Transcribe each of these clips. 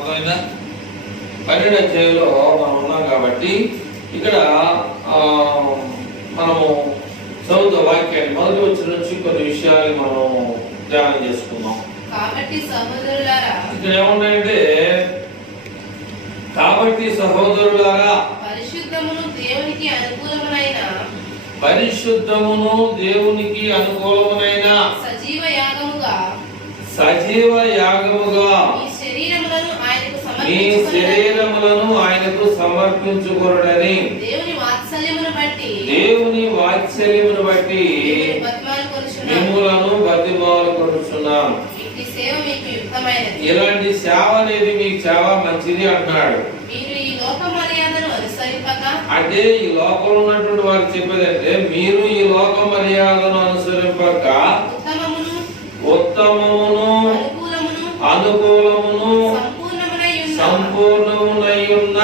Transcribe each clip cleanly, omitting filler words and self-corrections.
అర్థమైందా? 12వ అధ్యాయంలో మనం ఉన్నాం కాబట్టి ఇక్కడ మనము చదువుతా వాక్యాన్ని మొదటి వచ్చిన నుంచి కొన్ని విషయాలు మనం ధ్యానం చేసుకుందాం. కాబట్టి సహోదరులారా, ఇక్కడ ఏమున్నాయంటే, కాబట్టి సహోదరులారా పరిశుద్ధమును దేవునికి అనుకూలమునైన సజీవ యాగముగా మీ శరీరములను ఆయనకు సమర్పించుకొనుడని దేవుని వాత్సల్యమును బట్టి మిమ్ములను బతిమాలుకొనుచున్నాను. ఇలాంటి సేవ అనేది మీకు చాలా మంచిది అంటున్నాడు. అంటే ఈ లోకంలో ఉన్నటువంటి వారు చెప్పేదంటే, మీరు ఈ లోక మర్యాదను అనుసరింపక ఉత్తమమును అనుకూలమును సంపూర్ణమునయ్యున్న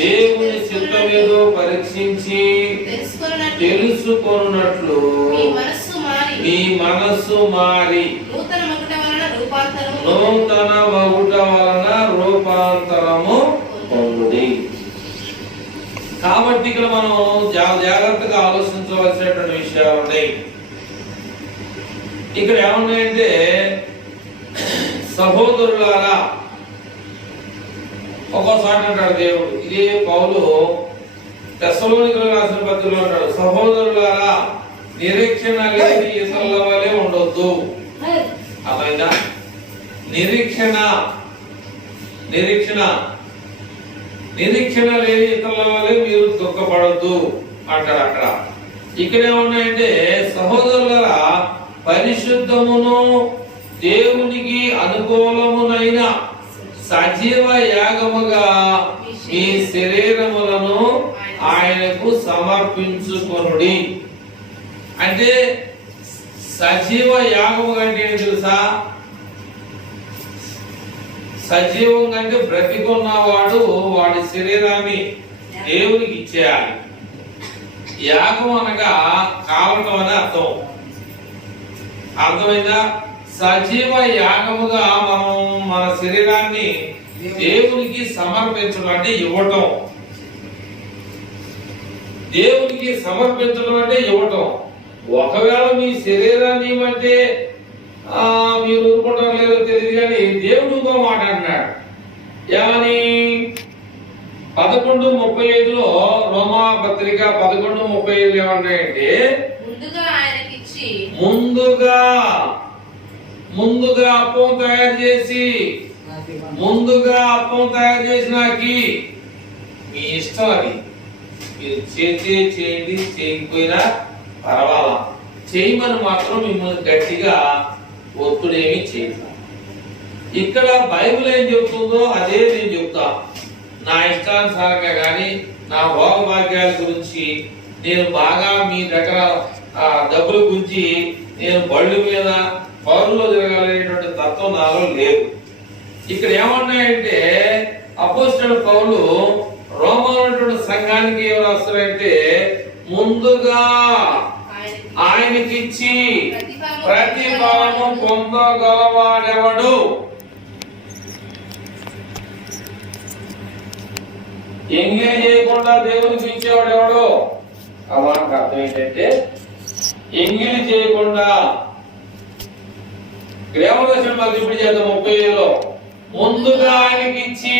దేవుని చిత్తమేదో పరీక్షించి తెలుసుకొనున్నట్లు మీ మనస్సు మారి నూతన మగుట వలన రూపాంతరము పొందుడి. కాబట్టి ఇక్కడ మనం జాగ్రత్తగా ఆలోచించవలసినటువంటి విషయాలు ఉన్నాయి. ఇక్కడ ఏమున్నాయంటే, సహోదరులారా ఒక్కోసారి అంటాడు దేవుడు. ఇదే పౌలు తెస్సలోనికీయులకు రాసిన పత్రికలో అంటాడు, సహోదరులారా నిరీక్షణ లేని ఇతరుల వలె ఉండొద్దు. అర్థమైందా? నిరీక్షణ లేని ఇతరుల వలె మీరు దుఃఖపడద్దు అంటాడు అక్కడ. ఇక్కడ ఏమున్నాయంటే, సహోదరులారా పరిశుద్ధమును దేవునికి అనుకూలమునైన సజీవ యాగముగా మీ శరీరములను ఆయనకు సమర్పించుకొనుడి. అంటే సజీవ యాగము అంటే ఏంటి తెలుసా? సజీవం అంటే బ్రతికున్నవాడు వాడి శరీరాన్ని దేవునికి ఇచ్చేయాలి. యాగం అనగా కావటం అని అర్థం. అర్థమైందా? సజీవ యాగముగా మనం మన శరీరాన్ని దేవునికి సమర్పించడం అంటే ఇవ్వటం. దేవునికి సమర్పించడం అంటే ఇవ్వటం. ఒకవేళ మీ శరీరాన్ని ఇవ్వంటే మీరు ఊరుకుంటారో లేదో తెలియదు, కానీ దేవుడు ఇంకో మాట అంటున్నాడు. ఏమని? 11:35లో రోమా పత్రిక 11:35 ఏమన్నాయంటే, ముందుగా అప్పం తయారు చేసి నాకి మీ ఇష్టం. అది మీరు చేయండి, చేయకపోయినా పర్వాలా, చేయమని మాత్రం మిమ్మల్ని గట్టిగా ఒత్తుడేమి చేయదు. ఇక్కడ బైబిల్ ఏం చెబుతుందో అదే నేను చెప్తా. నా ఇష్టానుసారంగా కానీ నా భోగభాగ్యాల గురించి నేను బాగా మీ దగ్గర డబ్బుల గురించి నేను బళ్ళు మీద పౌరులో తిరగాలనేటువంటి తత్వం నాలో లేదు. ఇక్కడ ఏమన్నాయంటే, అపోస్తలుడు పౌలు రోమాలో సంఘానికి ఏం రాస్తారంటే, ముందుగా ఆయనకిచ్చి ప్రతిఫలము పొందగలవాడెవడు? ఎంగిలి చేయకుండా దేవునికి ఇచ్చేవాడు ఎవడు? ఆ మాటకు అర్థం ఏంటంటే, ఎంగిలి చేయకుండా గ్రేమదర్శనం మనకి ఇప్పుడు చేద్దాం. 30లో ముందుగా ఆయనకి ఇచ్చి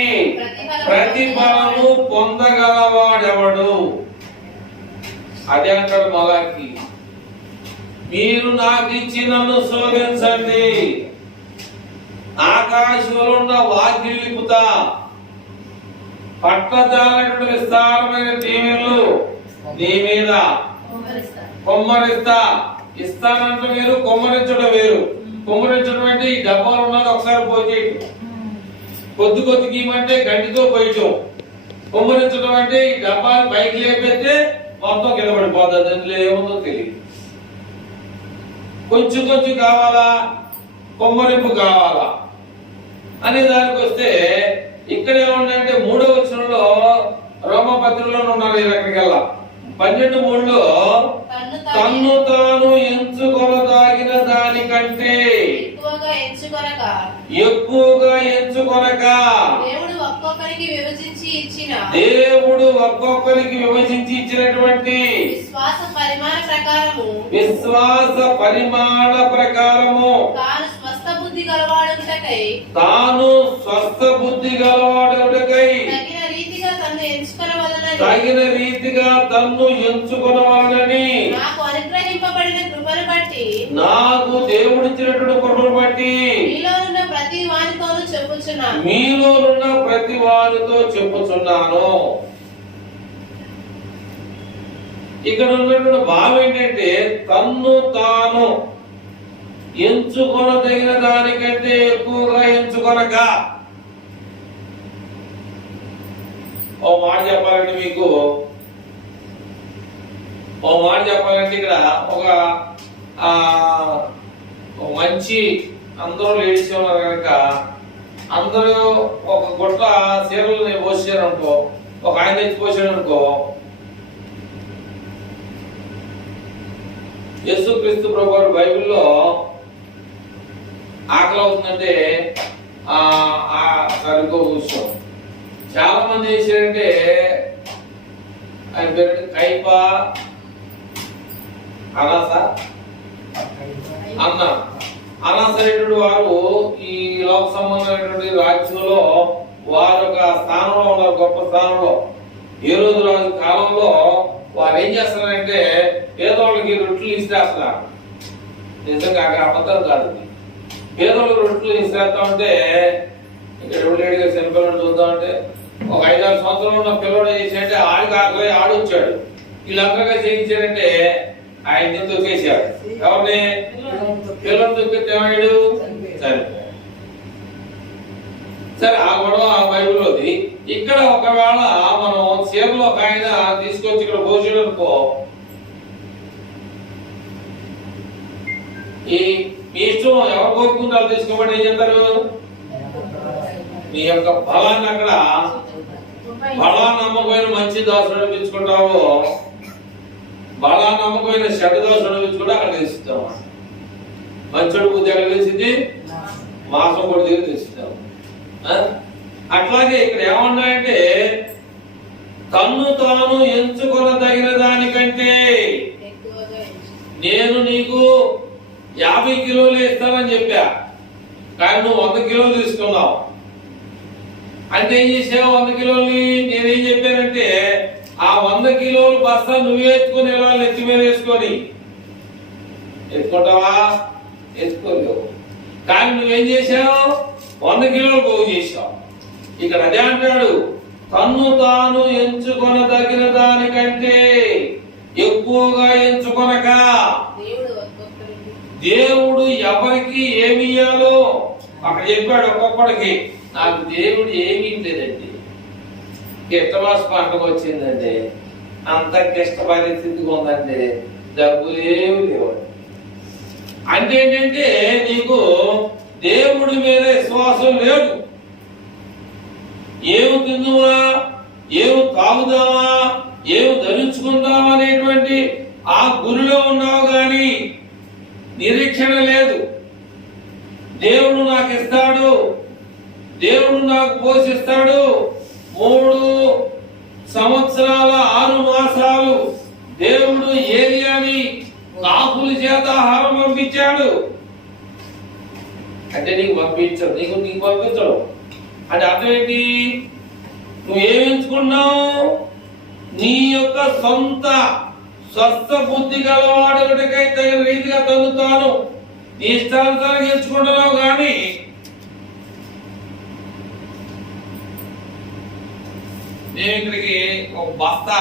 ప్రతిఫలము పొందగలవాడెవడు? అదే అంటాడు మలాకి. మీరు నాకు ఇచ్చి నన్ను శోధించండి, ఆకాశంలో ఉన్న వాకిలి లిపుతా, పట్టజాలటువంటి విస్తారమైన దీవెనలు నీ మీద కొమ్మరిస్తా. ఇస్తానంటే వేరు, కొమ్మరించడం వేరు. కొమ్మరించడం అంటే ఈ డబ్బాలు ఉన్నది ఒకసారి పోయేయటం, కొద్దికి ఇవ్వమంటే గంటితో పోయటం. కొమ్మరించడం అంటే ఈ డబ్బాలు పైకి లేపెడితే మొత్తం కింద పడిపోతుంది, అందులో ఏముందో తెలియదు. కొంచెం కావాలా, కొమ్మరింపు కావాలా అనే దానికి వస్తే ఇక్కడ ఏముందంటే 3వ వచనంలో రోమా పత్రికలో ఉన్నారు. అక్కడికల్లా 12:3లో తన్ను తాను ఎంచుకొనదాగిన దానికంటే ఎంచుకొనక ఎక్కువగా ఎంచుకొనక దేవుడు ఒక్కొక్కరికి విభజించి ఇచ్చిన దేవుడు ఒక్కొక్కరికి విభజించి ఇచ్చినటువంటి విశ్వాస పరిమాణ ప్రకారము తాను స్వస్థ బుద్ధి గలవాడుటకై తగిన రీతిగా తన్ను ఎంచుకొనవాలని నాకు దేవుడిచ్చినటువంటి కృపను బట్టి మీలోనున్న ప్రతి వానితో చెప్పుచున్నాను. ఇక్కడ ఉన్నటువంటి భావం ఏంటంటే తన్ను తాను ఎంచుకొనదగిన దానికంటే ఎక్కువగా ఎంచుకొనక. ఓ మాట చెప్పాలంటే ఇక్కడ ఒక మంచి అందరూ లేడీస్ ఉన్నారు కనుక అందరూ ఒక గుట్ల చీరలు పోసారు అనుకో, ఒక ఆయన తెచ్చి పోసాడు అనుకో, యేసుక్రీస్తు ప్రభువు బైబిల్లో ఆకలి అవుతుందంటే సరిగ్గా విషయం చాలా మంది చేశారంటే ఆయన పేరు కైప అనేటువంటి వారు ఈ లోక సంబంధమైనటువంటి రాజ్యంలో వారు ఒక స్థానంలో ఉన్నారు, గొప్ప స్థానంలో. ఏ రోజు రాజు కాలంలో వారు ఏం చేస్తారంటే పేదవాళ్ళకి రొట్టెలు ఇస్తేస్తున్నారు. నిజంగా అక్కడ అబద్ధాలు కాదు. పేదవాళ్ళకి రొట్టెలు ఇస్తేస్తా ఉంటే ఇక్కడ లేడిగా చనిపోయిన చూద్దామంటే ఒక 5-6 సంవత్సరాలు ఉన్న పిల్లడు చేసాడంటే ఆడికి ఆకలి ఆడొచ్చాడు. వీళ్ళందరిగా చేయించాడంటే ఆయన తొక్కేశాడు. ఎవరిని? పిల్లలు తొక్కితే ఏమాడు? చనిపోయాడు. సరే, ఆ గొడవ ఆ బైబిల్లోది. ఇక్కడ ఒకవేళ మనం చీరలో ఒక ఆయన తీసుకొచ్చి ఇక్కడ పోసాడు అనుకో, ఈ ఇష్టం ఎవరు కోరుకుంటారు తీసుకోమని ఏం చేస్తారు? నీ యొక్క బలాన్ని అక్కడ నమ్మకమైన మంచి దాసుడు అనిపించుకుంటావు, నమ్మకమైన చెడ్డ దాసుడు అనిపించుకుంటే అక్కడ తెలుస్తాం. మంచోడు బుద్ధి ఎక్కడ తెలిసింది? మాసం కూడా దగ్గర తెలుస్తాం. అట్లాగే ఇక్కడ ఏమన్నాయంటే తన్ను తాను ఎంచుకొనదగిన దానికంటే నేను నీకు 50 కిలోలు ఇస్తానని చెప్పా, కానీ నువ్వు 100 కిలోలు తీసుకున్నావు. అంటే ఏం చేసావు? 100 కిలోల్ని నేనేం చెప్పానంటే ఆ 100 కిలోలు బస్తా నువ్వే ఎత్తుకుని వెళ్ళాలి, ఎత్తి మీద వేసుకొని. ఎత్తుకుంటావా? ఎత్తుకోలేవు. కానీ నువ్వేం చేసావు? 100 కిలోలు పోగు చేసావు. ఇక్కడ అదే అంటాడు, తన్ను తాను ఎంచుకొనదగిన దానికంటే ఎక్కువగా ఎంచుకొనక. దేవుడు ఎవరికి ఏమి ఇయ్యాలో అక్కడ చెప్పాడు. ఒక్కొక్కడికి నాకు దేవుడు ఏమీ లేదండి, కిష్టమాస పంటకు వచ్చిందండి, అంత కిష్ట పరిస్థితిగా ఉందండి, డబ్బులు ఏమి లేవు. అంటే ఏంటంటే నీకు దేవుడి మీద విశ్వాసం లేదు. ఏమి తిందువా, ఏమి తాగుదామా, ఏమి ధరించుకుందామా అనేటువంటి ఆ గురిలో ఉన్నావు గాని నిరీక్షణ లేదు. దేవుడు నాకు ఇస్తాడు, దేవుడు నాకు పోషిస్తాడు. 3 సంవత్సరాల 6 మాసాలు దేవుడు ఏలియాని కాపుల చేత ఆహారం పంపించాడు. అంటే నీకు పంపించడు, నీకు పంపించడు అంటే అర్థం ఏంటి? నువ్వు ఏమి ఎంచుకున్నావు? నీ యొక్క సొంత స్వస్థ బుద్ధి గలవాడుకై తగిన రీతిగా తను తాను నీ ఇష్టానుసారంగా ఎంచుకుంటున్నావు. కానీ నేను ఇక్కడికి ఒక బస్తా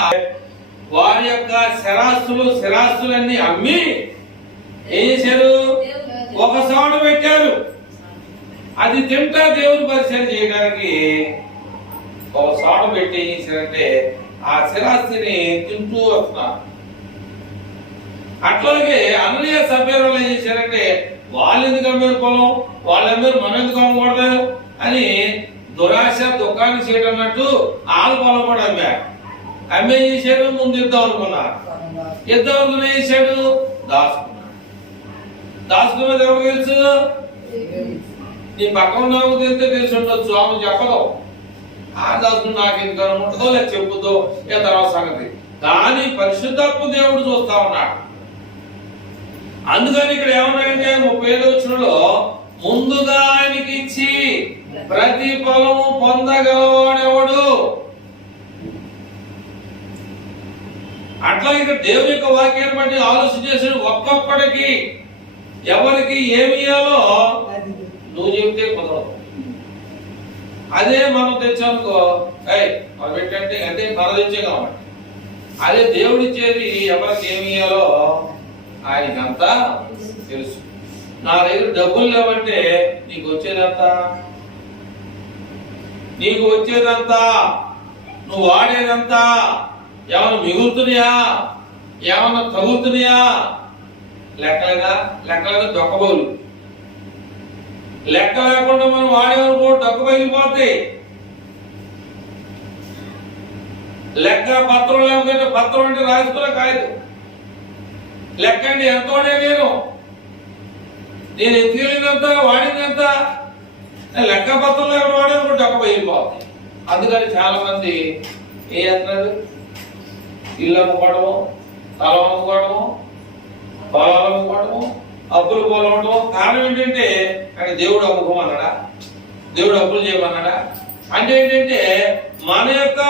వారి యొక్క స్థిరాస్తులన్నీ అమ్మి ఏం చేశారు? ఒక చోట పెట్టారు. అది తింటా దేవుని పరిచయం చేయడానికి ఒక చోట పెట్టి ఏం చేశారంటే ఆ స్థిరాస్తిని తింటూ వస్తున్నారు. అట్లాగే అననీయ సభ్యులు ఏం చేశారంటే వాళ్ళు ఎందుకు అమ్మారు పొలం, వాళ్ళు అమ్మారు, మనం ఎందుకు అమ్మకూడదు అని దురాశ దుఃఖాన్ని చేయడం అన్నట్టు వాళ్ళ పొలం కూడా అమ్మారు. అమ్మే చేశాడు, ముందు ఇద్దాం అనుకున్నారు. ఇద్దాం అనుకుని చేశాడు, దాచుకున్నది ఎవరికి తెలుసు? నీ పక్కన ఉన్నావు తెలిసి ఉండొచ్చు, ఆమె చెప్పదు. ఆ దాసు నాకు ఎందుకు అనుకుంటుందో లేదా చెప్పుతో ఏ తర్వాత సంగతి. కానీ పరిశుద్ధాత్మ దేవుడు చూస్తా ఉన్నాడు. అందుకని ఇక్కడ ఏమన్నాయంటే 35వ వచనంలో ముందుగా ఆయనకి ఇచ్చి ప్రతిఫలము పొందగలవాడెవడు. అట్లా ఇక్కడ దేవుని యొక్క వాక్యాన్ని బట్టి ఆలోచన చేసిన ఒక్కొక్కడికి ఎవరికి ఏమి ఇయ్యాలో నువ్వు చెబితే కుదరదు. అదే మనం తెచ్చానుకో, మనం ఏంటంటే అదే మన తెచ్చే కాబట్టి అదే దేవుడిచ్చేది ఎవరికి ఏమి ఇయ్యాలో ఆయనకంతా తెలుసు. నా దగ్గర డబ్బులు లేవంటే నీకు వచ్చేదంతా నువ్వు వాడేదంతా ఏమైనా మిగులుతున్నాయా, ఏమైనా తగులుతున్నాయా? లెక్కలేదా దొక్కబోలు. లెక్క లేకుండా మనం వాడేవనుకో డొక్క పగిలిపోతాయి. లెక్క పత్రం లేకపోతే పత్రం అంటే రాసుకునే కాయదు. లెక్క అంటే ఎంత వాడే నేను ఎత్తుకెళ్ళినంత వాడినంత లెక్క పత్రం లేకుండా వాడేవనుకో డొక్క పగిలిపోతాయి. అందుకని చాలా మంది ఏం చేస్తున్నారు, ఇల్లు అమ్ముకోవడము, తలం అమ్ముకోవడము, పొలాలు అమ్ముకోవడము, అప్పులు పోలవడం. కారణం ఏంటంటే అక్కడ దేవుడు అమ్ముకోమన్నాడా, దేవుడు అప్పులు చేయమన్నాడా? అంటే ఏంటంటే మన యొక్క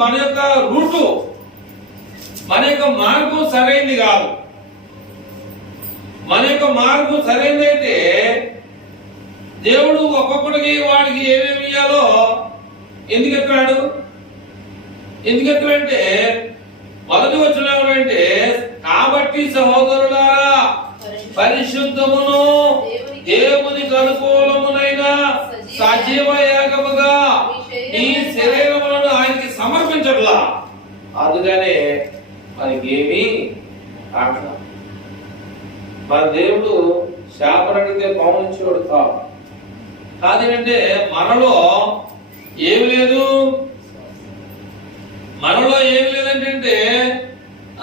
మన యొక్క రూటు, మన యొక్క మార్గం సరైనది కాదు. మన యొక్క మార్గం సరైనదైతే దేవుడు ఒక్కొక్కడికి వాడికి ఏమేమి ఇయ్యాలో ఎందుకు ఎత్తాడంటే మొదటి వచ్చిన ఏమంటే కాబట్టి సహోదరులారా పరిశుద్ధమును దేవునికి అనుకూలమునైన సజీవ యాగముగా ఈ శరీరములను ఆయనకి సమర్పించట్లా. అందుకనే మనకి ఏమి కాక మన దేవుడు శాపనడితే పవనించేవాడు కాదేంటంటే మనలో ఏమి లేదు, లేదంటే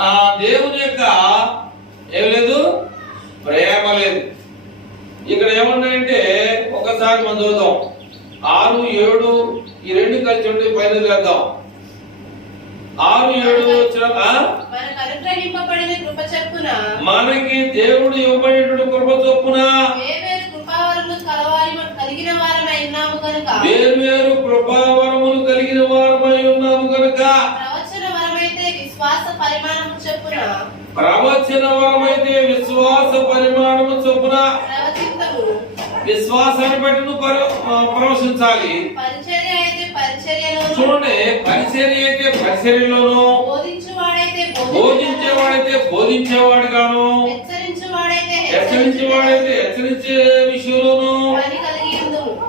ఆ దేవుని యొక్క ఏం లేదు, ప్రేమ లేదు. ఇక్కడ ఏమన్నాయంటే ఒకసారి మనం చదువుదాం 6, 7 ఈ రెండు కలిసి ఉండి పైన చేద్దాం. 6, 7 వచ్చిన మనకి దేవుడు ఇవ్వబడినటువంటి కృప చొప్పున వేర్వేరు కృపావరములు కలిగిన వారమై ఉన్నాము కనుక ప్రవచన వరమైతే విశ్వాస పరిమాణము చొప్పున విశ్వాసాన్ని బట్టి నువ్వు ప్రవశించాలి. చూడండి, పరిచర్య అయితే పరిచర్యలోను, బోధించేవాడైతే బోధించేవాడుగాను, హెచ్చరించేవాడైతే హెచ్చరించే విషయంలోను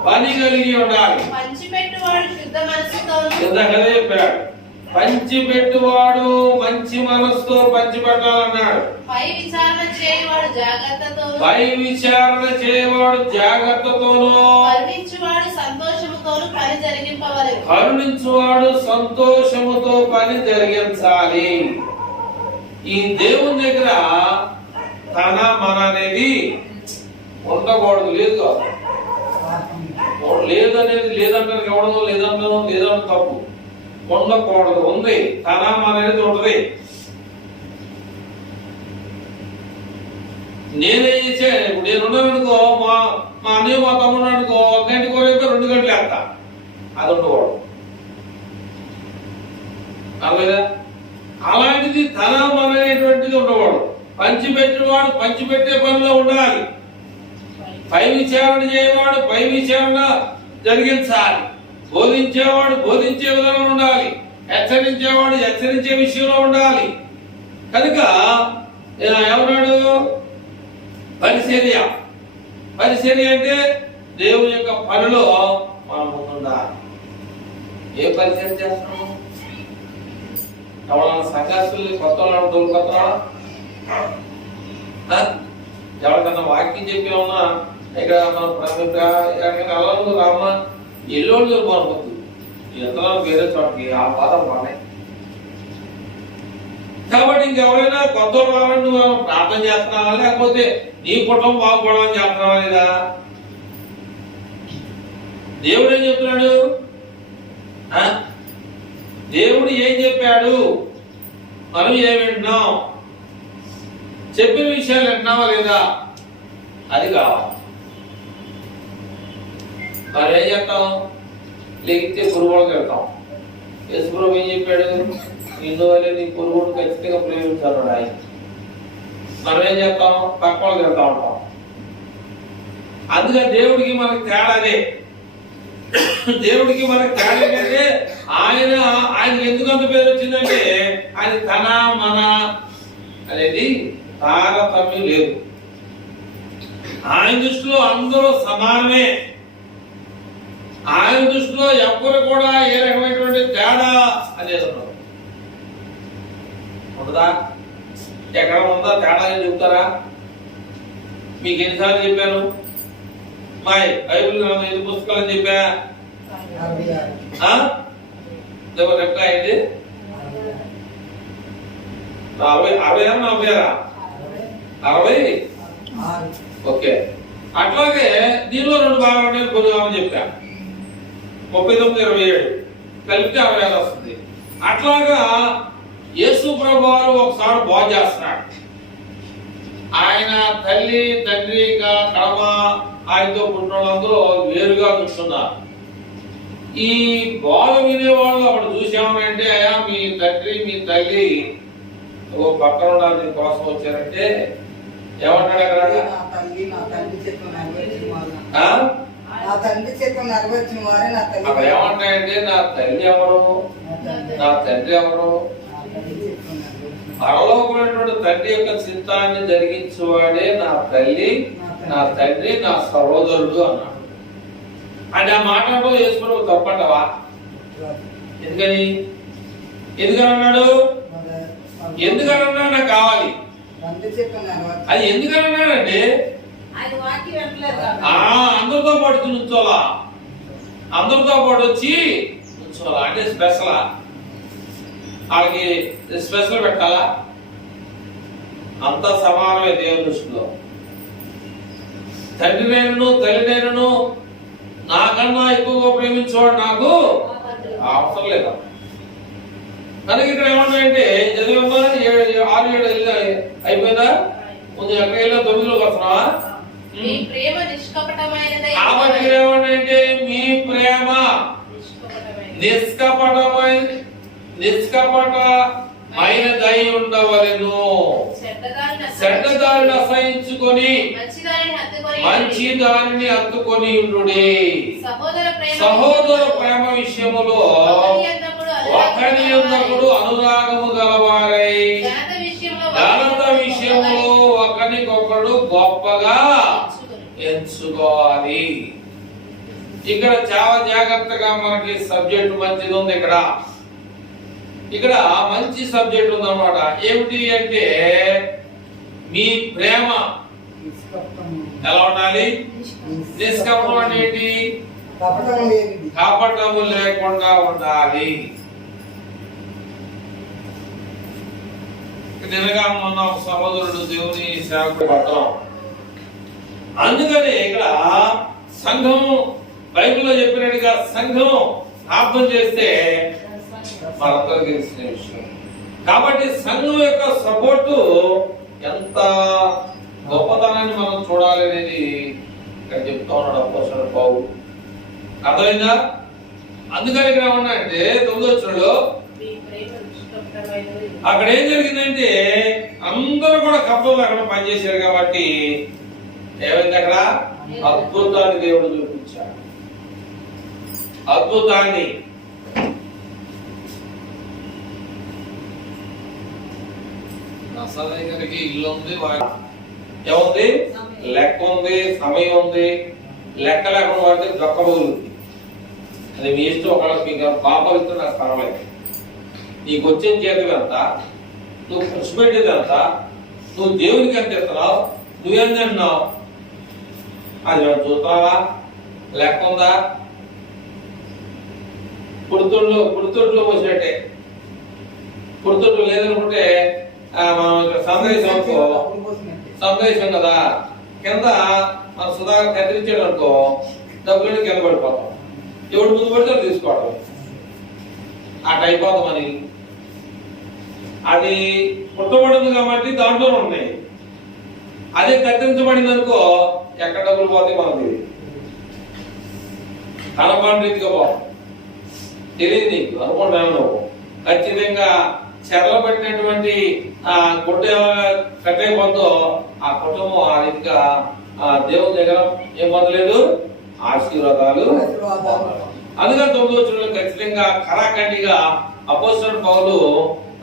పని కలిగి ఉండాలి. పంచిపెట్టువాడు మంచి మనసుతో పంచిపెట్టాలన్నాడు. పై విచారణ చేయవాడు జాగ్రత్తతోను కరుణించువాడు సంతోషముతో పని జరిగించాలి. ఈ దేవుని దగ్గర తన మన అనేది ఉండకూడదు. లేదనేది లేదంటారు ఎవడో లేదంటే తప్పు. ఉండకూడదు, ఉంది. తన మన అనేది ఉంటుంది. నేనేం చేశాను, ఇప్పుడు నేనున్నాను అనుకో, మా అన్నయ్య మా తమ్ముడు అనుకో 1 గంట కోరైతే 2 గంటలు వేస్తా. అది ఉండకూడదు. అలాగే అలాంటిది తన మన అనేటువంటిది ఉండకూడదు. పంచిపెట్టేవాడు పంచిపెట్టే పనిలో ఉండాలి. పై విచారణ చేయవాడు పై విచారణ జరిగించాలి. బోధించేవాడు బోధించే విధానం ఉండాలి. హెచ్చరించేవాడు హెచ్చరించే విషయంలో ఉండాలి. కనుక ఏమన్నాడు, పరిచర్య అంటే దేవుని యొక్క పనిలో మనం ముందుండాలి. ఏ పరిచర్య చేస్తున్నాము? ఎవరైనా సంఘాస్తుల్ని కొత్త తోలుకొత్తా, ఎవరికన్నా వాక్యం చెప్పి ఉన్నా ఇక్కడ మన అలా రామ ఎల్లోళ్ళు దొరికిపోతుంది. ఎంతలో వేరే చోటకి ఆ బాధ బాగానే. కాబట్టి ఇంకెవరైనా కొత్త రావాలని నువ్వు ప్రార్థన చేస్తున్నావా, లేకపోతే నీ కుటుంబం బాగుపడాలని చేస్తున్నావా లేదా? దేవుడు ఏం చెప్తున్నాడు? దేవుడు ఏం చెప్పాడు, మనం ఏం వింటున్నాం, చెప్పిన విషయాలు వింటున్నావా లేదా, అది కావాలి. మరి ఏం చేస్తాం? లేగితే పురుగుడికి వెళ్తాం. యేసుప్రభు ఏం చెప్పాడు? ఇందువల్ల నీ పురుగుడు ఖచ్చితంగా ప్రేమించాడు ఆయన. మనం ఏం చేస్తాం? పక్క వాళ్ళకి వెళ్తా ఉంటాం. అందుకే దేవుడికి మనకి తేడానే. దేవుడికి మనకి తేడా ఏంటంటే ఆయన ఎందుకు అంత పేరు వచ్చిందంటే ఆయన తన మన అనేది తారతమ్యం లేదు. ఆయన దృష్టిలో అందరూ సమానమే. ఆయన దృష్టిలో ఎవరు కూడా ఏ రకమైనటువంటి తేడా అనేది ఉండదా? ఎక్కడ ఉందా తేడా అని చెప్తారా? మీకు ఎన్నిసార్లు చెప్పాను? మా బైబిల్ 5 పుస్తకాలు అని చెప్పా. లెక్క అయింది 60. ఓకే. అట్లాగే దీనిలో 2 భాగాలు నేను పొందుదామని చెప్పా. 39, 27 కలిపితే 66 వస్తుంది. అట్లాగా యేసు ప్రభువారు ఒకసారి బాగు చేస్తున్నాడు. ఆయన తల్లి తండ్రిగా కడమ ఆయనతో పుట్టిన వాళ్ళందరూ వేరుగా కూర్చున్నారు. ఈ బాధ వినేవాళ్ళు అప్పుడు చూసామనంటే మీ తండ్రి మీ తల్లి పక్కన ఉండాలి కోసం వచ్చారంటే ఏమంటాడు అక్కడ? అక్కడ ఏమంటాయంటే నా తల్లి ఎవరు, నా తండ్రి ఎవరు? పరలోకమైనటువంటి తండ్రి యొక్క చిత్తాన్ని జరిగించేవాడే నా తల్లి, నా తండ్రి, నా సహోదరుడు అన్నాడు. అంటే ఆ మాటలో యేసుప్రభు తప్పంటవా? ఎందుకని అన్నాడు? ఎందుకన్నా నాకు కావాలి. అది ఎందుకన్నాడంటే అందరితో పాటు నుంచోలా, అందరితో పాటు వచ్చి నుంచోలా. అంటే స్పెషలా? వాళ్ళకి స్పెషల్ పెట్టాలా? అంత సమానమే దేవుని దృష్టిలో. తండ్రి నేనను తల్లి నేనను నాకన్నా ఎక్కువగా ప్రేమించేవాడు నాకు అవసరం లేదా? మనకి ఇక్కడ ఏమన్నాయంటే చదివమ్మా 6, 7 అయిపోయిందా? ముందు ఎక్కడ వెళ్ళా 9లోకి వస్తున్నావా? కాబట్టి ఏమన్నాయంటే మీ ప్రేమ నిష్కపటమైనదై ఉండవలెను. చెడ్డదారిని అసహించుకొని మంచి దానిని హత్తుకొని ఉండుడి. సహోదర ప్రేమ విషయములో ఒకరి యందు అనురాగము గలవారై ఘనత విషయములో ఒకరికొకడు గొప్పగా ఎంచుకోవాలి. ఇక్కడ చాలా జాగ్రత్తగా మనకి సబ్జెక్ట్ మంచిది ఉంది. ఇక్కడ మంచి సబ్జెక్ట్ ఉందన్నమాట. ఏమిటి అంటే మీ ప్రేమ ఎలా ఉండాలి? నిష్కపటం అంటే ఏంటి? కపటము లేకుండా ఉండాలి. నిన్నగా మొన్న ఒక సహోదరుడు దేవుని సేవకుడు పట్టణం. అందుకని ఇక్కడ సంఘం బైబిల్లో చెప్పినట్టుగా సంఘం ప్రార్థన చేస్తే మనందరూ తెలిసిన విషయం. కాబట్టి సంఘం యొక్క సపోర్టు ఎంత గొప్పతనాన్ని మనం చూడాలి అనేది ఇక్కడ చెప్తా ఉన్నాడు అపోస్తలుడు పౌలు. అర్థమైందా? అందుకని ఇక్కడ ఏమన్నాడంటే 9వ వచనంలో అక్కడ ఏం జరిగిందంటే అందరూ కూడా కప్పలు అక్కడ పనిచేశారు. కాబట్టి ఏమైంది? అక్కడ అద్భుతాన్ని దేవుడు చూపించాడు. అద్భుతాన్ని నసరేయునికి ఇల్లు ఉంది, ఏముంది? లెక్క ఉంది, సమయం ఉంది. లెక్క లేకుండా వాడితే దొక్కబోతుంది. అది మీ ఇష్టం. ఒకళ్ళకి మీకు పాపం ఇస్తే నాకు పర్వాలేదు. నీకు వచ్చే జీతం ఎంత, నువ్వు ఖర్చు పెట్టేది ఎంత, నువ్వు దేవునికి ఎంత ఇస్తున్నావు, నువ్వేం తిన్నావు, అది చూస్తావా? లెక్క ఉందా? పుడుతొడ్లో వచ్చినట్టే. పుడుతొడ్లు లేదనుకుంటే సందేశం కదా, కింద మన సుధాకర్ కత్తిరించాడు అనుకో డబ్బులు కింద పడిపోతాం. ఎవడు ముందు పడితే అది తీసుకోవడం. ఆ టైప్ ఆఫ్ మనీ అది పుట్టబడింది కాబట్టి దాంట్లోనే ఉన్నాయి. అదే కత్తిరించబడింది అనుకో ఎక్కడ డబ్బులు పోతాయి మనకి కనపడిన రీతిగా పోతాం. తెలియదు నీకు అనుకుంటాను నువ్వు. ఖచ్చితంగా చెరలు పెట్టినటువంటి ఆ గుడ్డ కట్టేయకపోతే ఆ కుటుంబం ఆ రీతిగా దేవుని దగ్గర ఏం పొందలేదు, ఆశీర్వాదాలు. అందుకని 9వ వచనంలో ఖచ్చితంగా ఖరాఖండిగా అపోస్తలుడు పౌలు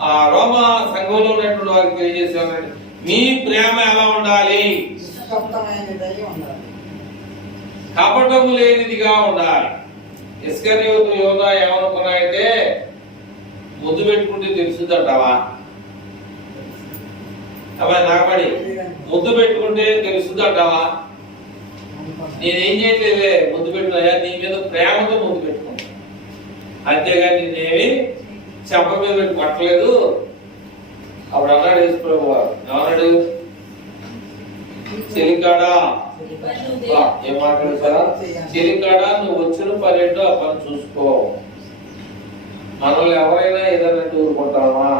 ఆ రోమా సంఘంలో ఉన్నటువంటి వారికి తెలియజేసేవారు, మీ ప్రేమ ఎలా ఉండాలి, కపటము లేనిదిగా ఉండాలి. ఇస్కరియోతు యోధా ఏమనుకున్నాయంటే ముద్దు పెట్టుకుంటే తెలుసుదంటావా? అబ్బాయి నాపడి ముద్దు పెట్టుకుంటే తెలుసుదంటావా? నేనేం చేయట్లేదే, ముద్దు పెట్టుకున్నా నీ మీద ప్రేమతో ముద్దు పెట్టుకున్నా, అంతేగాని నేనేమి చెంప మీద పెట్టి పట్టలేదు. అప్పుడు అన్నాడు యేసుప్రభు ఏమన్నాడు, చెలికాడా ఏం మాట్లాడు సార్, చెలికాడా నువ్వు వచ్చిన పని ఏంటో ఆ పని చూసుకో. మనల్ని ఎవరైనా ఏదైనా ఊరుకుంటామా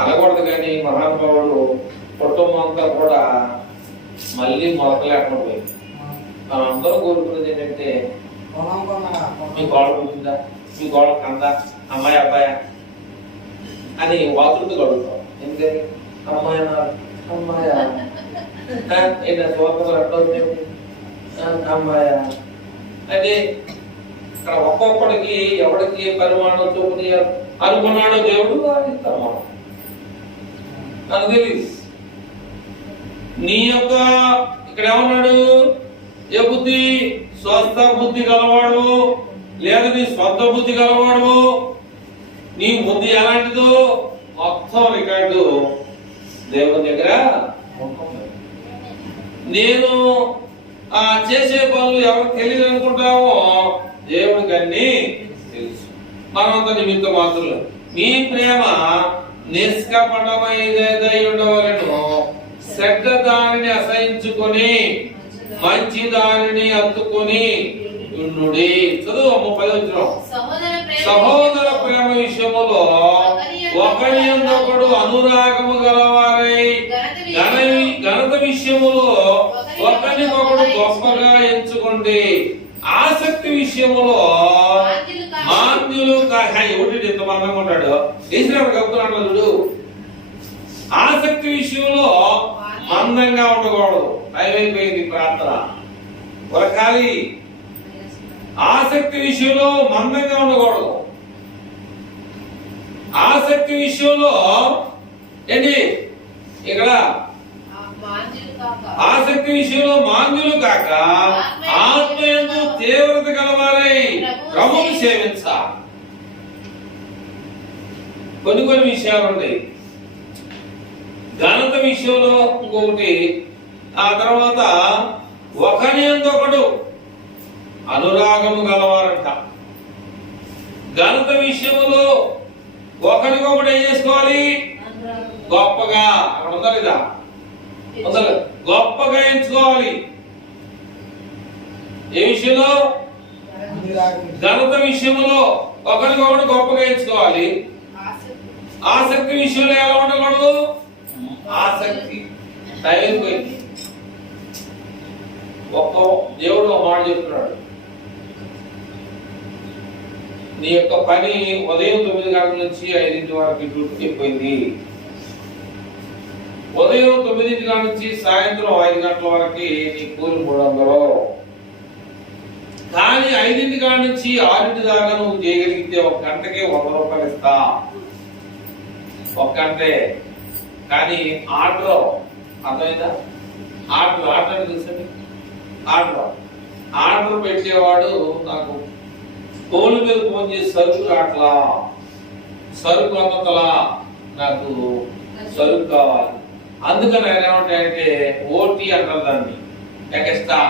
అనకూడదు. కానీ మహానుభావుడు కుటుంబం అంతా కూడా మళ్ళీ మొలక లేకుండా పోయింది. మనం అందరూ కోరుకున్నది ఏంటంటే మీ గోడ పుట్టిందా, మీ గోడ కందా, అమ్మాయి అబ్బాయా అని వాతులతో కడుగుతాం. ఎందుకని అమ్మాయి అమ్మాయా అమ్మాయా అంటే ఇక్కడ ఒక్కొక్కడికి ఎవరికి పరిమాణం చొప్పున అనుకున్నాడో దేవుడు ఇస్తాం. నాకు తెలియదు నీ యొక్క ఇక్కడ ఏమన్నాడు, ఏ బుద్ధి స్వస్థ బుద్ధి గలవాడు లేదా నీ స్వంత బుద్ధి గలవాడు, నీ బుద్ధి ఎలాంటిదో మొత్తం రికార్డు దేవుని దగ్గర. నేను చేసే పనులు ఎవరికి తెలియదు అనుకుంటామో దేవుడికి అన్ని తెలుసు. మనమంతా నిమిత్త మాత్రులు. మీ ప్రేమ నిష్కపటమైనదై ఉండవలెను, శ్రద్ధ దానిని అసహించుకొని మంచి దానిని అత్తుకొని ఉండుడి. చదువు 30వ వచనం. సహోదర ప్రేమ విషయములో ఒకరి యందొకడు అనురాగము గలవారై ఘనత విషయములో ఒకరినొకడు గొప్పగా ఎంచుకోండి. ఆసక్తి విషయములో మాన్యులు ఎవరి ఎంత మందంగా ఉంటాడు ఈశ్వరుడు కలుపుతున్నాడు చూడు. ఆసక్తి విషయంలో మందంగా ఉండకూడదు. అయిపోయింది ప్రార్థన ఉరకాలి. ఆసక్తి విషయంలో మందంగా ఉండకూడదు. ఆసక్తి విషయంలో ఏంటి ఇక్కడ ఆసక్తి విషయంలో మాంద్యులు కాక ఆత్మయందు తీవ్రత గలవారై ప్రభువును సేవించాలి. కొన్ని విషయాలు ఉన్నాయి. ఘనత విషయంలో ఇంకొకటి, ఆ తర్వాత ఒకరి యందొకడు అనురాగము గలవారంట. ఘనత విషయంలో ఒకరికొకడు ఏం చేసుకోవాలి, గొప్పగా అక్కడ ఉందా లేదా, గొప్పగా ఎంచుకోవాలి. ఏ విషయంలో, ఘనత విషయంలో ఒకరికొకడు గొప్పగా ఎంచుకోవాలి. ఆసక్తి విషయంలో ఎలా ఉండకూడదు, ఆసక్తి టైం పోయింది. ఒక్క దేవుడు ఒక మాట చెప్తున్నాడు, నీ యొక్క పని ఉదయం 9 గంటల నుంచి 5 వరకు డ్యూటీకి అయిపోయింది. ఉదయం 9 గంటల నుంచి సాయంత్రం 5 గంటల వరకు నీ కూలి 300. కానీ 5 గంటల నుంచి 6 దాకా నువ్వు చేయగలిగితే 1 గంటకే 100 రూపాయలు ఇస్తా. 1 గంటే. కానీ ఆర్డర్ అర్థమైందా, ఆర్డర్ చూసండి. ఆర్డర్ పెట్టేవాడు నాకు ఫోన్ మీద ఫోన్ చేసి సరుకు రాట్లా, సరుకు అంతలా నాకు సరుకు కావాలి. అందుకని ఆయన ఏమంటాయంటే ఓటీ అంటారు దాన్ని, ఎక్స్ట్రా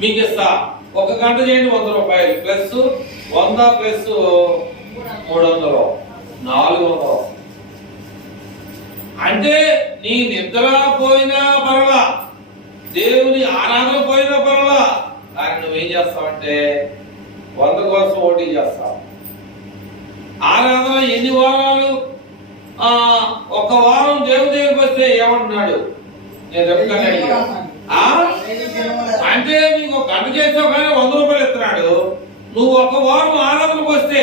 మీకు ఇస్తా. 1 గంట చేయండి 100 రూపాయలు ప్లస్ 100 ప్లస్ 300 400. అంటే నీ నిద్ర పోయినా పర్వాలా, దేవుని ఆరాధన పోయినా పర్వాలా, కానీ నువ్వు ఏం చేస్తామంటే 100 కోసం ఓటీ చేస్తాం. ఆరాధన ఎన్ని వారాలు? ఒక వారం దేవుడి దగ్గరికి వస్తే ఏమంటున్నాడు? నేను రెప్పగానే అడిగా, అంటే నీకు ఒక గంట చేసావు కానీ 100 రూపాయలు ఇస్తున్నాడు. నువ్వు ఒక వారం ఆరాధనకు వస్తే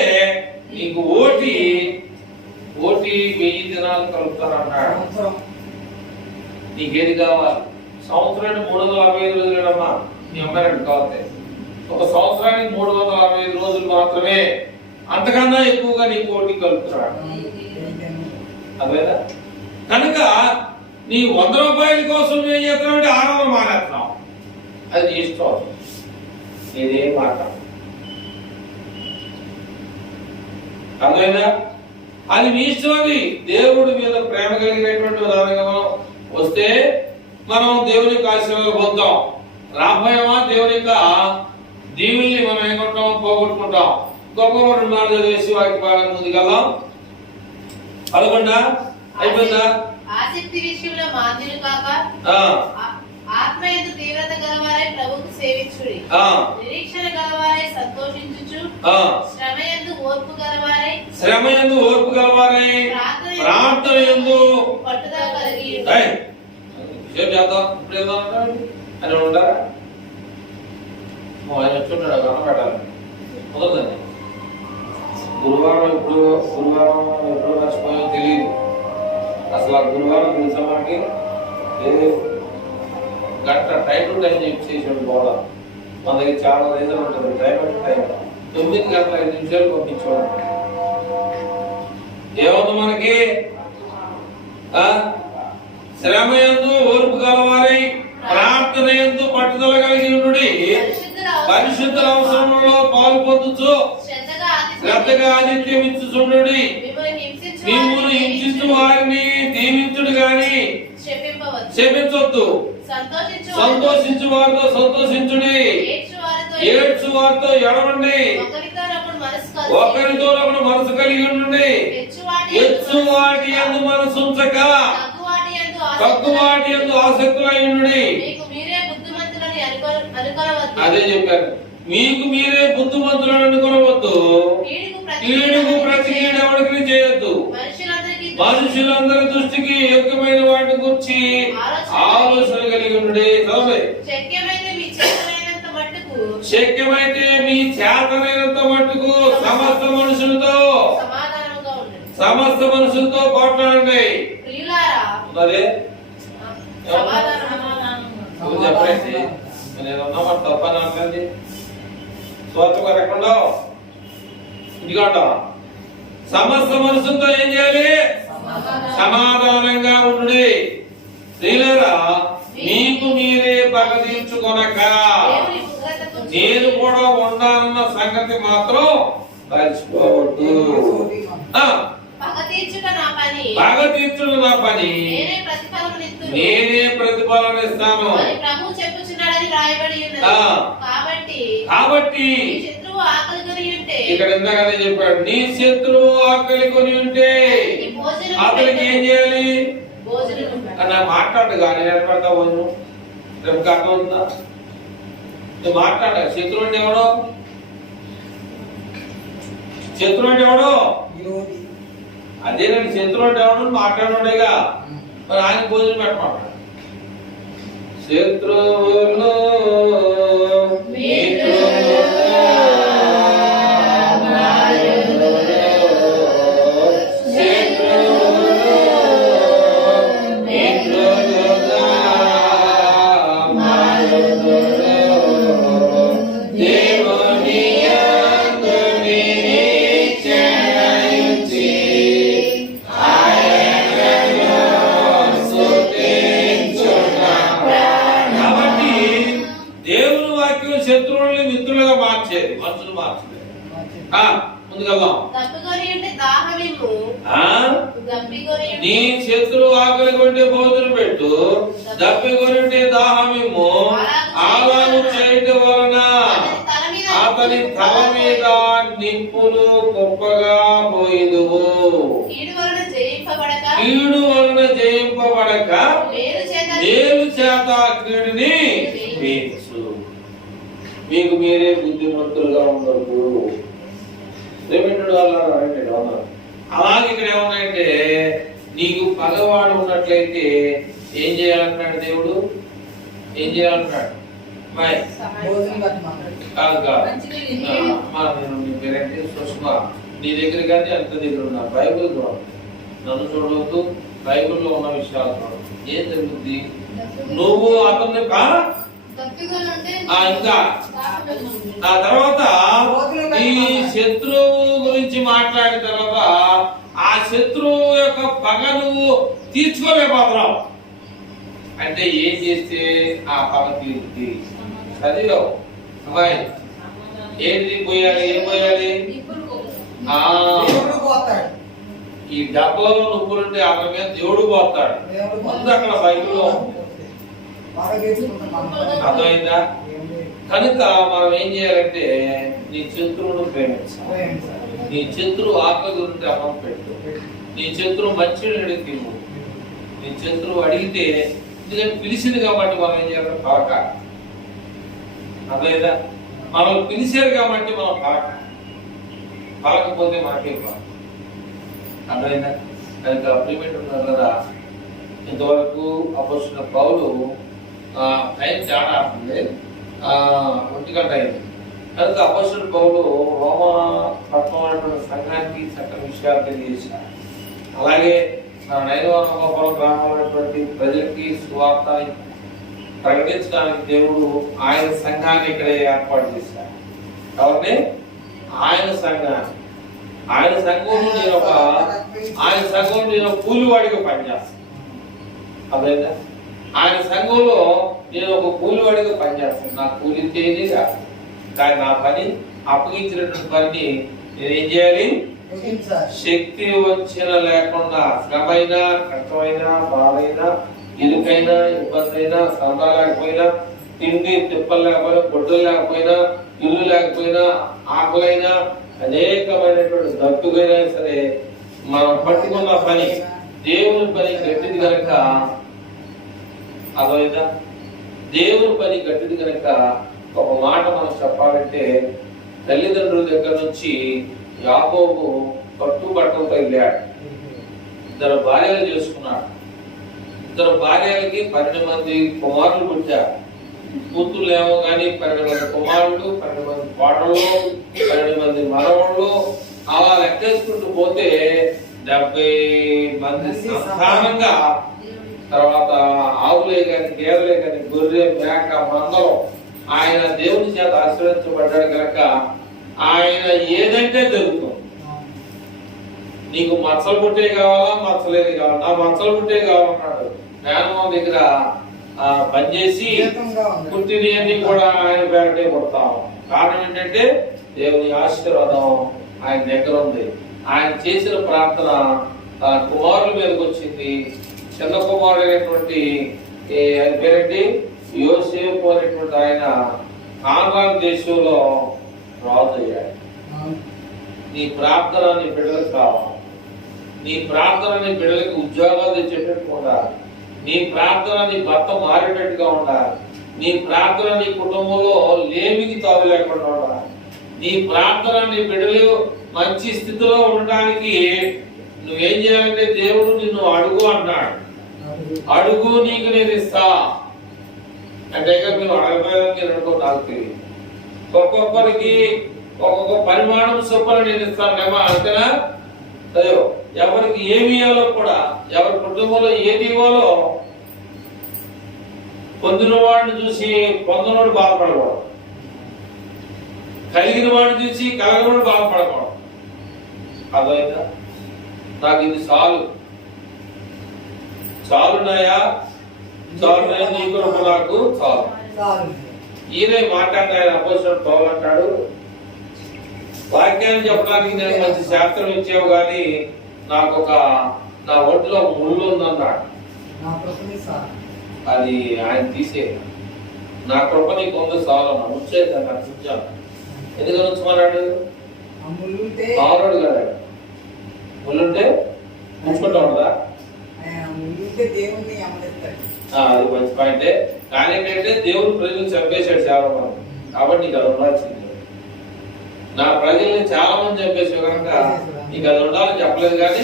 నీకు ఓటీ 1000 దినాలు కలుపుతానన్నాడు. నీకేది కావాలి? సంవత్సరానికి 365 రోజులేనమ్మా. మీ అమ్మాయి కావాలి, ఒక సంవత్సరానికి 365 రోజులు మాత్రమే, అంతకన్నా ఎక్కువగా నీకు ఓటీ కలుపుతున్నాడు. అదేనా? కనుక నీ 100 రూపాయల కోసం ఏం చేస్తున్నావు? ఆరాధన మానేస్తున్నావు. అది నీ ఇష్టం, నేనేం మాట. అదేనా? అది నీ ఇష్టం. అది దేవుడి మీద ప్రేమ కలిగినటువంటి విధానంగా మనం వస్తే మనం దేవుని యొక్క ఆశీర్వాదాలు పొందుతాం. రాబోయేమా దేవుని యొక్క దీవుల్ని మనం ఏమంటాం? పోగొట్టుకుంటాం. గొప్ప నిర్మాణాలు చదివేసి వారికి బాగా ముందుకెళ్దాం. 11 అయిపోయిందా? ఆసక్తి విషయంలో మాంద్యులు కాక ఆత్మయందు తీవ్రత గలవారై ప్రభువుకు సేవించుడి. నిరీక్షణ గలవారై సంతోషించుచు, శ్రమయందు ఓర్పు గలవారై ప్రార్థనయందు పట్టుదల కలిగి అని ఉంటారా? ఆయన వచ్చుంటాడు కనబెట్టాలి. కుదరదండి. గురువారం ఎప్పుడు మర్చిపోయో తెలియదు. అసలు ఆ గురువారం తెలుసా మనకి? గంట టైం టు టైం చేసాడు బాగా. మన దగ్గర చాలా రీజన్ ఉంటుంది. టైం అంటే టైం 9 గంటల 5 నిమిషాలు పంపించాడు. ఏమవుతుంది మనకి? శ్రమయందు ఓర్పు గలవారై ప్రార్థనయందు పట్టుదల కలిగి ఉండుడి. పరిశుద్ధుల అవసరంలో పాలు పొందుచు శ్రద్ధగా ఆతిథ్యం ఇచ్చుచుండుడి. మిమ్మును హింసించు వారిని దీవించుడు గాని శపించొద్దు. సంతోషించు వారితో సంతోషించుడి. ఏడ్చు వారితో ఎడవండి. ఒకరితో మనసు కలిగి ఉండండి. హెచ్చు వాటి యందు మనసు ఉంచక తక్కువ వాటి యందు ఆసక్తులై ఉండుడి. అదే చెప్పారు, మీకు మీరే బుద్ధిమంతులను అనుకోవద్దు. కీడుకు ప్రతి కీడు ఎవరికి చేయొద్దు. మనుషులందరి దృష్టికి యోగ్యమైన వాటిని గురించి ఆలోచన కలిగి ఉండే. శక్యమైతే మీ చేతనైనంత మట్టుకు సమస్త మనుషులతో పోట్లాడండి. అదే చెప్పండి. నేను తప్పని అంటుంది. స్వార్థంగా లేకుండా ఇదిగోట సమస్త మనసుతో ఏం చేయాలి? సమాధానంగా ఉండు. స్త్రీలారా, మీకు మీరే పగ తీర్చుకొనక నేను కూడా ఉండాలన్న సంగతి మాత్రం మర్చిపోవద్దు. పగ తీర్చుట నా పని, నేనే ప్రతిఫలం ఇస్తాను. కాబట్టి ఇక్కడ ఇందాకనే చెప్పాడు, నీ శత్రువు ఆకలి కొని ఉంటే అతనికి ఏం చేయాలి? నాకు మాట్లాడు కానీ ఎడపడతా పోను. రేపు అర్థం ఉందా? నువ్వు మాట్లాడ. శత్రువు అంటే ఎవడో? శత్రువు అంటే ఎవడో? అదేనండి, శత్రువు అంటే ఎవడు? మాట్లాడుండేగా. మరి ఆయన భోజనం పెట్టమాట. శత్రువులు శత్రువుల్ని మిత్రులుగా మార్చేది, మనుషులు మార్చలేదు. ముందుకెళ్దాం. నీ శత్రువు ఆకలి కొంటే భోజనం పెట్టు, దప్పి కొనింటే దాహమిమ్ము. అలాను చేయటం వలన అతని తల మీద నిప్పులు గొప్పగా పోయిదువు. కీడు వలన జయింపబడక మేలు చేత కీడుని మీకు మీరే బుద్ధిమంతులుగా ఉండరు. రేమింటుడు అన్నారు. అలాగే ఇక్కడ ఏమన్నాయంటే నీకు పగవాడు ఉన్నట్లయితే ఏం చేయాలంటున్నాడు దేవుడు? ఏం చేయాలంటున్నాడు? నీ పేరేంటి? సుష్మా. నీ దగ్గర కానీ అంత దగ్గర ఉన్నా బైబుల్ చూడాలి, నన్ను చూడవద్దు, బైబుల్లో ఉన్న విషయాలు చూడాలి. ఏం జరుగుద్ది? నువ్వు అతన్ని ఇంకా ఆ తర్వాత ఈ శత్రువు గురించి మాట్లాడిన తర్వాత ఆ శత్రువు యొక్క పగ నువ్వు తీర్చుకోలేకపోతున్నావు అంటే ఏం చేస్తే ఆ పగ తీరుద్ది? చదివావు అమ్మాయి, ఏంటి పోయాలి? ఏం పోయాలి? ఈ డబ్బాలో నువ్వులుంటే అతని మీద దేవుడు పోతాడు. ముందు అక్కడ బైబిల్లో అర్థమైందా? కనుక మనం ఏం చేయాలంటే నీ శత్రువును ప్రేమించాలి. నీ శత్రువు ఆకలి ఉంటే అన్నం పెట్టు, నీ శత్రువు మంచిని అడిగి తిను, నీ శత్రువు అడిగితే ఎందుకంటే పిలిచింది కాబట్టి మనం ఏం చేయాలి? పలక. అర్థమైందా? మనం పిలిచారు కాబట్టి మనం పలకపోతే మనకే అర్థమైందా? కనుక ప్రిమెంట్ ఉన్నారు కదా. ఇంతవరకు అపోస్తున్న పౌలు టైం చాలా అవుతుంది, 1 గంట అయింది. కనుక అపోస్తున్న పౌలు రోమా పట్టణంలో సంఘానికి చక్కని విషయాలు తెలియజేశారు. అలాగే నైనవరం గ్రామంలో ఉన్నటువంటి ప్రజలకి సువార్తని ప్రకటించడానికి దేవుడు ఆయన సంఘాన్ని ఇక్కడ ఏర్పాటు చేశారు. కాబట్టి ఆయన సంఘంలో నేను కూలివాడిగా పనిచేస్తాను. అదేనా? ఆయన సంఘంలో నేను ఒక కూలివాడిగా పనిచేస్తాను. నా కూలి చేయని కాదు, కానీ నా పని అప్పగించినటువంటి పనిని నేనేం చేయాలి? శక్తి వచ్చిన లేకుండా శ్రమైనా, కష్టమైనా, బాధైనా, ఇరుకైనా, ఇబ్బంది అయినా, శ్రమ లేకపోయినా, తిండి తిప్పలు లేకపోయినా, గుడ్డలు లేకపోయినా, ఇల్లు లేకపోయినా, ఆకలైనా, అనేకమైనటువంటి దట్టుగైనా సరే మనం పట్టుకున్న పని దేవుని పని గట్టిది కనుక, అర్థమైందా? దేవుని పని గట్టిది కనుక ఒక మాట మనం చెప్పాలంటే తల్లిదండ్రుల దగ్గర నుంచి యాకోబు కట్టుబట్టలతో వెళ్ళాడు. 2 భార్యలు చేసుకున్నాడు. 2 భార్యలకి 12 మంది కుమారులు పుట్టారు. కూతుళ్ళు ఏమో కానీ 12 మంది కుమారులు, 12 మంది కోడళ్ళు, 12 మంది మనవళ్ళు, అలా లెక్కేసుకుంటూ పోతే 70 మంది సంతానంగా. తర్వాత ఆవులే కానీ, గేదెలే కానీ, గొర్రె, మేక, మందరం ఆయన దేవుని చేత ఆశీర్వదించబడ్డాడు కనుక ఆయన ఏదంటే జరుగుతుంది. నీకు మచ్చలు పుట్టే కావాలా, మచ్చలేని కావాలా? నా మచ్చలు పుట్టే కావాలన్నాడు. మేనమామ దగ్గర పనిచేసి పుట్టిని అన్ని కూడా ఆయన పేరటే పుడతాం. కారణం ఏంటంటే దేవుని ఆశీర్వాదం ఆయన దగ్గర ఉంది. ఆయన చేసిన ప్రార్థన కుమారుల మీదకి వచ్చింది. చిన్న కుమారుడైనటువంటి ఆయన పేరేంటి? యోసేపు అనేటువంటి ఆయన కానాను దేశంలో రాజు అయ్యాడు. నీ ప్రార్థన నీ బిడ్డలకు కావాలి. నీ ప్రార్థన నీ బిడ్డలకి ఉద్యోగాలు తెచ్చేటట్టుగా ఉండాలి. నీ ప్రార్థన నీ భర్త మారేటట్టుగా ఉండాలి. నీ ప్రార్థన నీ కుటుంబంలో లేమికి తావు లేకుండా ఉండాలి. నీ ప్రార్థన నీ బిడ్డలు మంచి స్థితిలో ఉండడానికి నువ్వేం చేయాలంటే దేవుడు నిన్ను అడుగు అన్నాడు. అడుగు నీకు నేను ఇస్తా అంటే మేము అడగడానికి నాకు తెలియదు. ఒక్కొక్కరికి ఒక్కొక్క పరిమాణం చొప్పున నేను ఇస్తాను. అంతేనా? అదే ఎవరికి ఏమి ఇవ్వాలో కూడా, ఎవరి కుటుంబంలో ఏది ఇవ్వాలో పొందిన వాడిని చూసి పొందనోడు బాధపడకూడదు, కలిగిన వాడిని చూసి కలగనోడు బాధపడకూడదు. అదైనా నాకు ఇది చాలున్నాయా, చాలున్నాయా, నీ కొరకు నాకు చాలు. ఈయనే మాట్లాడిన అపోజిషన్ పౌలు అంటాడు, వాక్యాన్ని చెప్పడానికి నేను మంచి శాస్త్రం ఇచ్చావు కానీ నాకు నా ఒంటిలో ముళ్ళు ఉందన్నాడు. అది ఆయన తీసే నా కృప నీకు ఉంది చాలన్నా ఉంచేదాన్ని ఉంచాను. ఎందుకని ఉంచమన్నాడు? మామూలు కదా, ముళ్ళుంటే ఉంచుకుంటా ఉండదా? అది మంచి పాయింటే. కానీ ఏంటంటే దేవుడు ప్రజలు చంపేశాడు చాలా మంది. కాబట్టి నీకు అది ఉండాల్సింది. నా ప్రజల్ని చాలా మంది చెప్పేసి కనుక నీకు అది ఉండాలని చెప్పలేదు, కానీ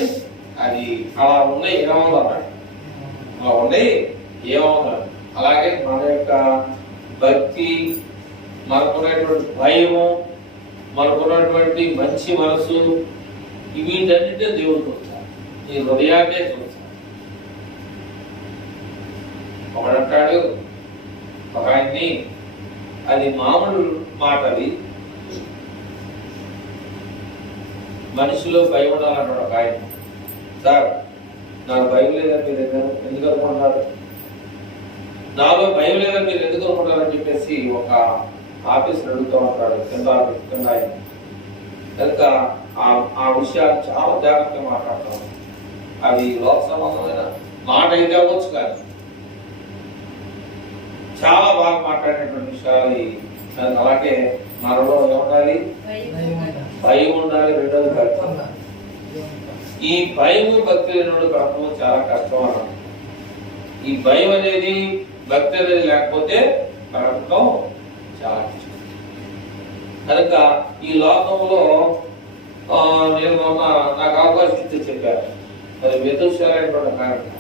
అది అలా ఉన్నాయి ఏమవుతుంది అన్నాడు. అలా ఉన్నాయి ఏమవుతాడు. అలాగే మన యొక్క భక్తి, మనకున్నటువంటి భయము, మనకున్నటువంటి మంచి మనసు, వీటన్నిటిని దేవుడు చూస్తాడు. నీ హృదయాన్నే చూస్తాడు. ఒకడంటాడు ఒక ఆయన్ని, అది మామూలు మాట, అది మనిషిలో భయం ఉండాలన్నాడు ఒక ఆయన. సార్ నాకు భయం లేదని మీరు ఎందుకు అనుకుంటున్నారు, నాలో భయం లేదని మీరు ఎందుకు అనుకుంటారని చెప్పేసి ఒక ఆఫీసర్ అడుగుతూ ఉంటాడు కింద ఆయన. కనుక ఆ విషయాలు చాలా జాగ్రత్తగా మాట్లాడతాం. అవి లోక సంబంధమైన మాట అయితే అవ్వచ్చు, కానీ చాలా బాగా మాట్లాడినటువంటి విషయాలు. అలాగే మనలో ఏముండాలి, భయం ఉండాలి. రెండోది భక్తి. ఈ భయము భక్తి లేనోడు బ్రతకడం చాలా కష్టం అన్నమాట. ఈ భయం అనేది భక్తి అనేది లేకపోతే బ్రతకం చాలా కష్టం. కనుక ఈ లోకంలో నేను నాకు అవకాశం ఇచ్చి చెప్పారు, అది మెతుశాలైనటువంటి కారణం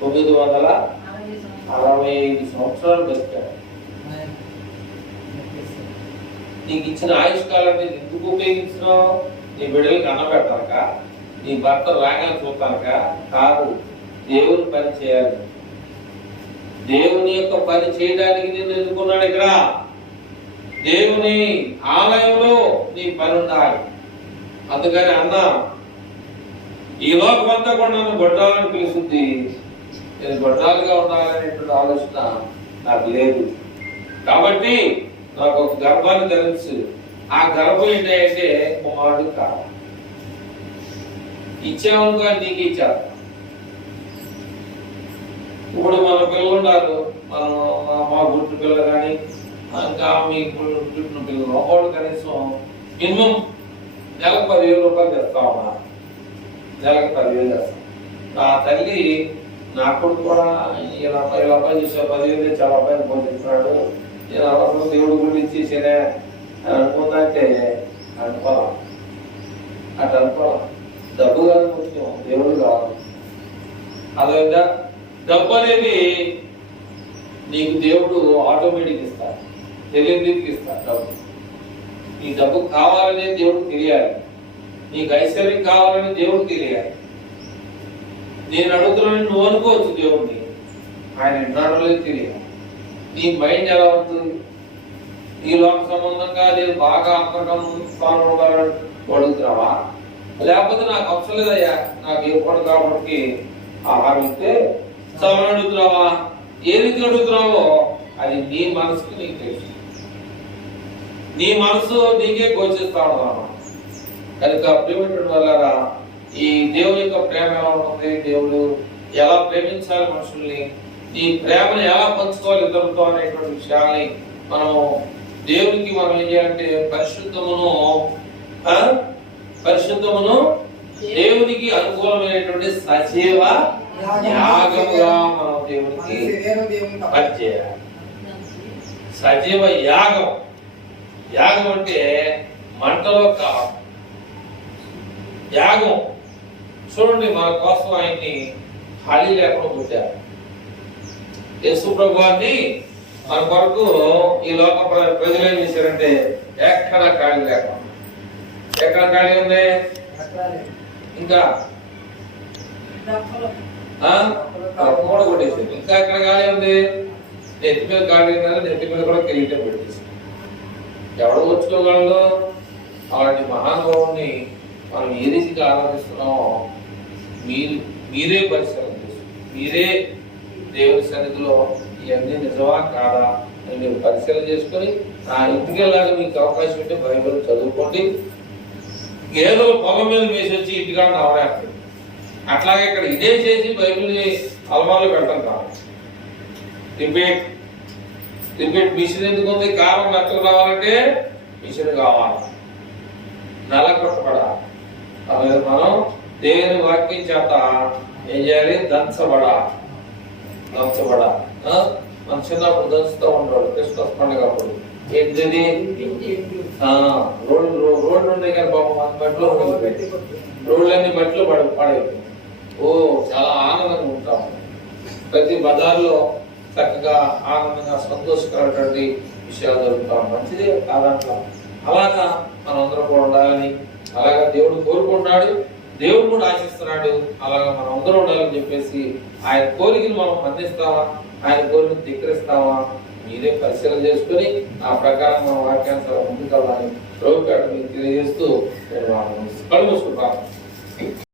965 సంవత్సరాలు బతికారు. నీకు ఇచ్చిన ఆయుష్కాలాన్ని ఎందుకు ఉపయోగించినావు? నీ బిడ్డలకి అన్నం పెట్టాక, నీ భర్త రాగానే చూస్తానక కాదు, దేవుని పని చేయాలి. దేవుని యొక్క పని చేయడానికి నేను ఎన్నుకున్నాడు. ఇక్కడ దేవుని ఆలయంలో నీ పని ఉండాలి. అందుకని అన్న, ఈ లోకమంతా కూడా నన్ను గొడ్డాలని పిలుస్తుంది, నేను గొడ్డాలుగా ఉండాలనేటువంటి ఆలోచన నాకు లేదు. కాబట్టి నాకు ఒక గర్భాన్ని ధరించు. ఆ గర్భం ఏంటంటే కుమారుడు కాదు. ఇచ్చామనుకో నీకు ఇచ్చారు. ఇప్పుడు మన పిల్లలు ఉన్నారు, మనం మా గుట్టు పిల్లలు కానీ ఇంకా మీ పుట్టిన పిల్లలు ఒకళ్ళు కనీసం మినిమం నెలకు 10,000 రూపాయలు తెస్తా ఉన్నా. నెలకు 10,000 తెస్తాం. నా తల్లి నా కొడుకు కూడా ఇలా అబ్బాయి చూసా 10,000 తెచ్చి ఆ అబ్బాయిని పోషిస్తున్నాడు, నేను అవసరం దేవుడి గురించి ఇచ్చేసేనే అని అనుకుందంటే అనుకోవాలా. అటు అనుకోవాలా. డబ్బు కాదు ముఖ్యం, దేవుడు కావాలి. అదేవిధంగా డబ్బు అనేది నీకు దేవుడు ఆటోమేటిక్ ఇస్తాడు, తెలియకి ఇస్తాడు. డబ్బు నీ డబ్బు కావాలని దేవుడు తెలియాలి, నీకు ఐశ్వర్యం కావాలని దేవుడు తెలియాలి. నేను అడుగుతున్నాను నువ్వు అనుకోవచ్చు దేవుడిని, ఆయన విన్నాడో తెలియాలి. నీ మైండ్ ఎలా ఉంటుంది? ఈ లోక సంబంధంగా నేను బాగా అంతకం ఉండాలని అడుగుతున్నావా? లేకపోతే నాకు అవసరం లేదయ్యా, నాకు ఏ పడు కాబట్టి ఆహారం ఇస్తే చవని అడుగుతున్నావా? ఏ రీతి అడుగుతున్నావో అది నీ మనసుకు నీకు తెలుసు. నీ మనసు నీకే గోచిస్తా ఉన్నాను. కనుక ప్రేమించడం వల్ల ఈ దేవుని యొక్క ప్రేమ ఎలా ఉంటుంది, దేవుడు ఎలా ప్రేమించాలి మనుషుల్ని, ఈ ప్రేమను ఎలా పంచుకోవాలి ఇతరులతో అనేటువంటి విషయాల్ని మనం దేవునికి మనం ఏం చేయాలంటే పరిశుద్ధమును దేవునికి అనుకూలమైనటువంటి సజీవ యాగముగా మనం దేవునికి పనిచేయాలి. సజీవ యాగం. యాగం అంటే మంటలో కావాలి. యాగం చూడండి, మన కోసం ఆయన్ని ఖాళీ లేకుండా పుట్టారు. యేసు ప్రభువాన్ని మన కొరకు ఈ లోక ప్రజలు ఏం చేశారంటే ఎక్కడ ఖాళీ లేకుండా. ఎక్కడ ఖాళీ ఉంది? ఇంకా కూడా కొట్టేసారు. ఇంకా ఎక్కడ ఖాళీ ఉంది? నెత్తి మీద ఖాళీ ఉందని నెత్తి మీద కూడా కిరీటం పెట్టేసి ఎవడు వచ్చుకోగలడు? అలాంటి మహానుభావుని మనం ఏ రీతిగా ఆరాధిస్తున్నామో మీరే పరిశీలన చేస్తారు. మీరే దేవుని సన్నిధిలో ఇవన్నీ నిజమా కాదా అని మీరు పరిశీలన చేసుకొని ఆ ఇంటికి వెళ్ళాలి. మీకు అవకాశం ఉంటే బైబిల్ చదువుకోండి. గేదెలు పొలం మీద వేసి వచ్చి ఇంటికాడ అవరేస్తారు. అట్లాగే ఇక్కడ ఇదే చేసి బైబిల్ని అలవాళ్ళు పెట్టడం కావాలి. రిపీట్ మిషన్ ఎందుకు ఉంది? కాలం మెత్తకు రావాలంటే మిషన్ కావాలి, నలకొట్టబడాలి. అలాగే మనం దేవుని వాక్యం చేత ఏం చేయాలి? దంచబడాలి. మన చిన్నప్పుడు దంచుతూ ఉంటాడు క్రిస్మస్ పండుగ అప్పుడు. ఏంటిది రోడ్లు ఉన్నాయి కానీ పాపం బట్టలో రోడ్లన్నీ బట్టలు పడేవి. ఓ చాలా ఆనందంగా ఉంటాం. ప్రతి బజార్లో చక్కగా ఆనందంగా సంతోషకరమైనటువంటి విషయాలు జరుగుతాం. మంచిదే కాదంట. అలాగా మనం అందరం కూడా ఉండాలని అలాగా దేవుడు కోరుకుంటున్నాడు, దేవుడు కూడా ఆశిస్తున్నాడు. అలాగా మనం అందరం ఉండాలని చెప్పేసి ఆయన కోరికను మనం అందిస్తామా, ఆయన కోరికను ధిక్కరిస్తామా, మీరే పరిశీలన చేసుకుని ఆ ప్రకారం మనం వాక్యాన్ని ముందుకు వెళ్ళాలని ప్రభుత్వం మీకు తెలియజేస్తూ నేను కళ్ళు మూసుకుంటాను.